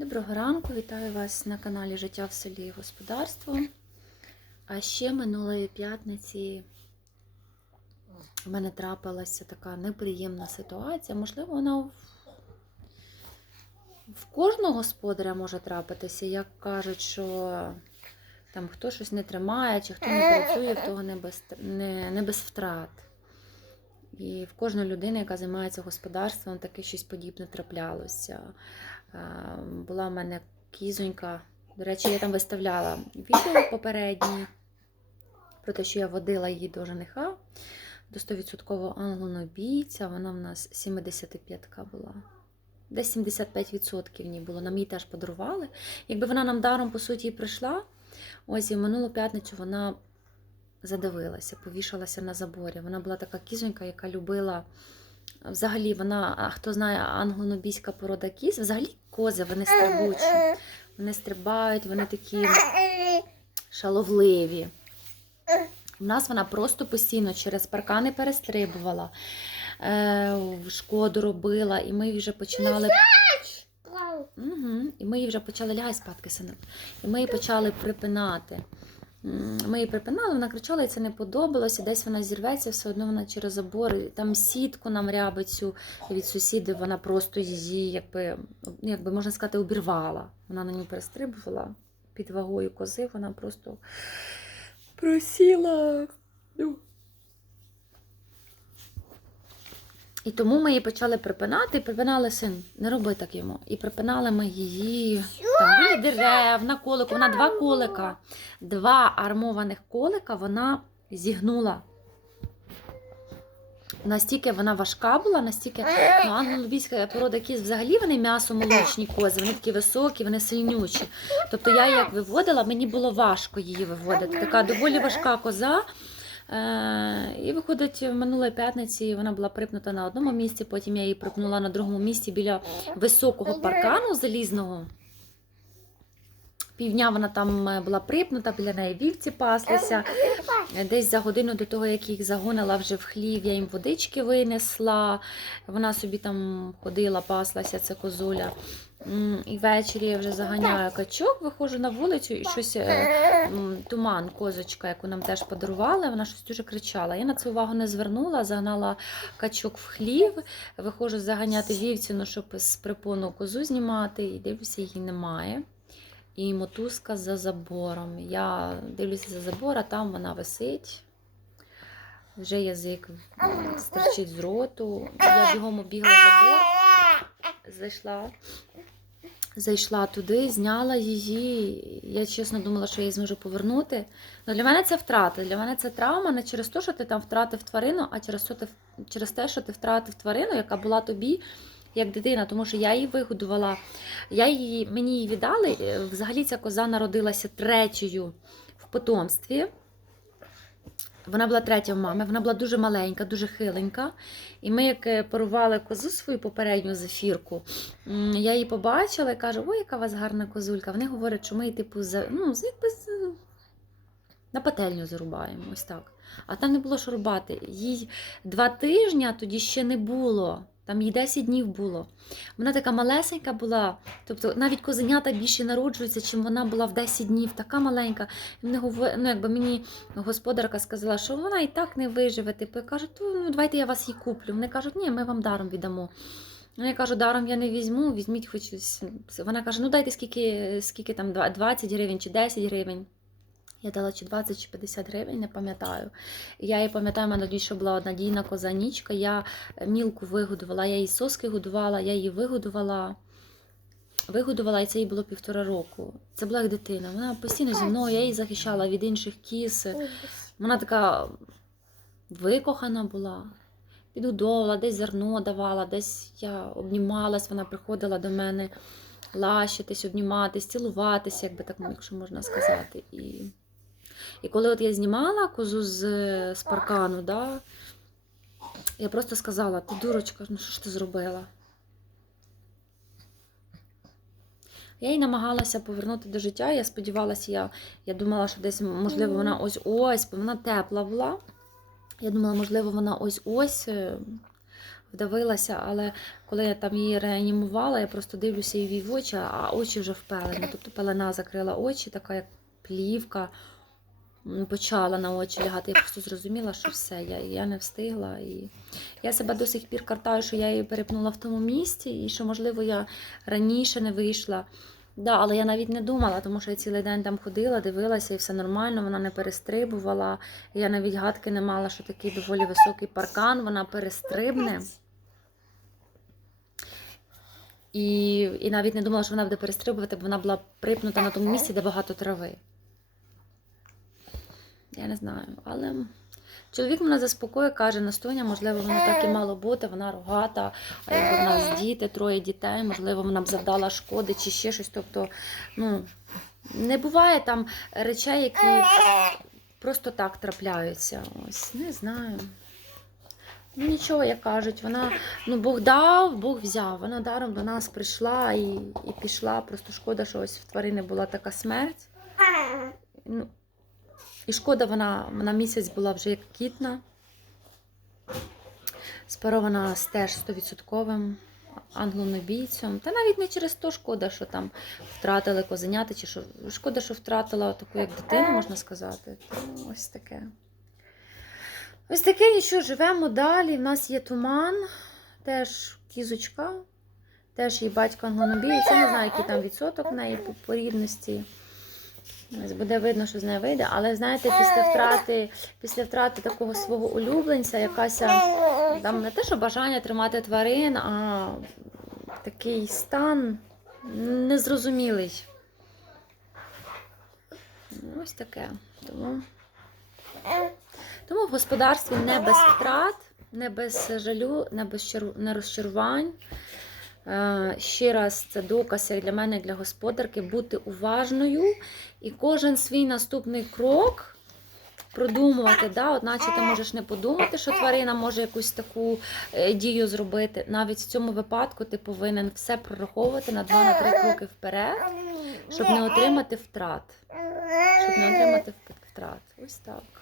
Доброго ранку, вітаю вас на каналі Життя в селі і господарство. А ще минулої п'ятниці в мене трапилася така неприємна ситуація. Можливо, вона в, в кожного господаря може трапитися, як кажуть, що там хто щось не тримає, чи хто не працює, в того не без, не, не без втрат. І в кожної людини, яка займається господарством, таке щось подібне траплялося. Була в мене кізонька. До речі, я там виставляла відео попередні про те, що я водила її до жениха, до 100% англонобійця. Вона в нас 75-ка була. Десь 75% в ній було. Нам її теж подарували. Якби вона нам даром, по суті, прийшла, ось і минулу п'ятницю вона задивилася, повішалася на заборі. Вона була така кізонька, яка любила. Взагалі, вона, хто знає англонобійська порода кіз, взагалі кози, вони стрибучі. Вони стрибають, вони такі шаловливі. У нас вона просто постійно через паркани перестрибувала, е, шкоду робила, і ми вже починали. Угу. І ми її вже почали лягай спадки, синок. І ми її почали припинати. Ми її припинали, вона кричала, і це не подобалося. Десь вона зірветься, все одно вона через забори, Там сітку нам рябицю від сусідів, вона просто її, якби, якби можна сказати, обірвала. Вона на ній перестрибувала під вагою кози, вона просто просіла. Ну. І тому ми її почали припинати, і припинали син, не роби так йому. І припинали ми її там, біля дерев, на колику. Вона два колика, два армованих колика вона зігнула. Настільки вона важка була, настільки ну, англо-лубійська порода кіз взагалі вони м'ясо-молочні кози, вони такі високі, вони сильнючі. Тобто я як виводила, мені було важко її виводити. Така доволі важка коза. Е, і виходить, минулої п'ятниці вона була припнута на одному місці, потім я її припнула на другому місці біля високого паркану залізного. Півдня вона там е, була припнута, біля неї вівці паслися. Десь за годину до того, як їх загонила вже в хлів, я їм водички винесла. Вона собі там ходила, паслася, це козуля. І ввечері я вже заганяю качок, виходжу на вулицю і щось е, туман, козочка, яку нам теж подарували, вона щось дуже кричала. Я на це увагу не звернула, загнала качок в хлів, виходжу заганяти вівцю, щоб з припону козу знімати, і дивлюся, її немає. І мотузка за забором. Я дивлюся за забор, а там вона висить. Вже язик м, стирчить з роту. Я бігом обігла забор, зайшла. Зайшла туди, зняла її. Я чесно думала, що я її зможу повернути. Ну, для мене це втрата. Для мене це травма не через те, що ти там втратив тварину, а через, ти, через те, що ти втратив тварину, яка була тобі як дитина, тому що я її вигодувала. Я її, мені її віддали. Е, Взагалі ця коза народилася третьою в потомстві. Вона була третя в мами, вона була дуже маленька, дуже хиленька. І ми, як порували козу свою попередню зефірку, я її побачила і кажу, ой, яка у вас гарна козулька. Вони говорять, що ми її, типу, за, ну, якби на пательню зарубаємо. Ось так. А там не було що рубати. Їй два тижні тоді ще не було. Там їй 10 днів було. Вона така малесенька була. Тобто навіть козенята більше народжуються, чим вона була в 10 днів, така маленька. Ну, якби мені господарка сказала, що вона і так не виживе. Типу, я кажу, ну, давайте я вас її куплю. Вони кажуть, ні, ми вам даром віддамо. Ну, я кажу, даром я не візьму, візьміть хоч. Вона каже, ну дайте скільки, скільки там, 20 гривень чи 10 гривень. Я дала чи 20 чи 50 гривень, не пам'ятаю. Я її пам'ятаю, в мене тоді була одна дійна козанічка. Я мілку вигодувала, я її соски годувала, я її вигодувала. Вигодувала, і це їй було півтора року. Це була як дитина. Вона постійно зі мною, я її захищала від інших кіз. Вона така викохана була, підгодовувала, десь зерно давала, десь я обнімалась, вона приходила до мене лащитись, обніматись, цілуватися, якби так, якщо можна сказати. І, і коли от я знімала козу з, з паркану, да, я просто сказала: ти дурочка, ну що ж ти зробила? Я її намагалася повернути до життя. Я сподівалася, я, я думала, що десь, можливо, вона ось-ось, бо вона тепла була. Я думала, можливо, вона ось-ось е, вдавилася, але коли я там її реанімувала, я просто дивлюся їй в очі, а очі вже впелені. Тобто пелена закрила очі, така як плівка. Почала на очі лягати. Я просто зрозуміла, що все, я, я не встигла. І я себе до сих пір картаю, що я її перепнула в тому місці, і що, можливо, я раніше не вийшла. Да, але я навіть не думала, тому що я цілий день там ходила, дивилася і все нормально, вона не перестрибувала. Я навіть гадки не мала, що такий доволі високий паркан, вона перестрибне. І, і навіть не думала, що вона буде перестрибувати, бо вона була припнута на тому місці, де багато трави. Я не знаю, але чоловік мене заспокоює, каже, Настуня, можливо, воно так і мало бути, вона рогата, а якби в нас діти, троє дітей, можливо, вона б завдала шкоди чи ще щось. Тобто, ну, не буває там речей, які просто так трапляються. Ось, не знаю. Ну, нічого, як кажуть, вона ну Бог дав, Бог взяв. Вона даром до нас прийшла і, і пішла. Просто шкода, що ось в тварини була така смерть. І шкода, вона, вона місяць була вже як кітна. Спарована теж 100% англонобійцем. Та навіть не через то шкода, що там втратили козеняти, чи що шкода, що втратила таку як дитину, можна сказати. То ось таке. Ось таке нічого, живемо далі. В нас є туман, теж кізочка, теж її батько англонобієць. Я не знаю, який там відсоток в неї по рідності. Буде видно, що з нею вийде. Але знаєте, після втрати, після втрати такого свого улюбленця, якась там не те, що бажання тримати тварин, а такий стан незрозумілий. Ось таке. Тому. Тому в господарстві не без втрат, не без жалю, не без розчарувань. Е, Ще раз це доказ для мене, для господарки, бути уважною і кожен свій наступний крок продумувати. Да? От ти можеш не подумати, що тварина може якусь таку е, дію зробити. Навіть в цьому випадку ти повинен все прораховувати на 2-3 кроки вперед, щоб не отримати втрат. Щоб не отримати втрат. Ось так.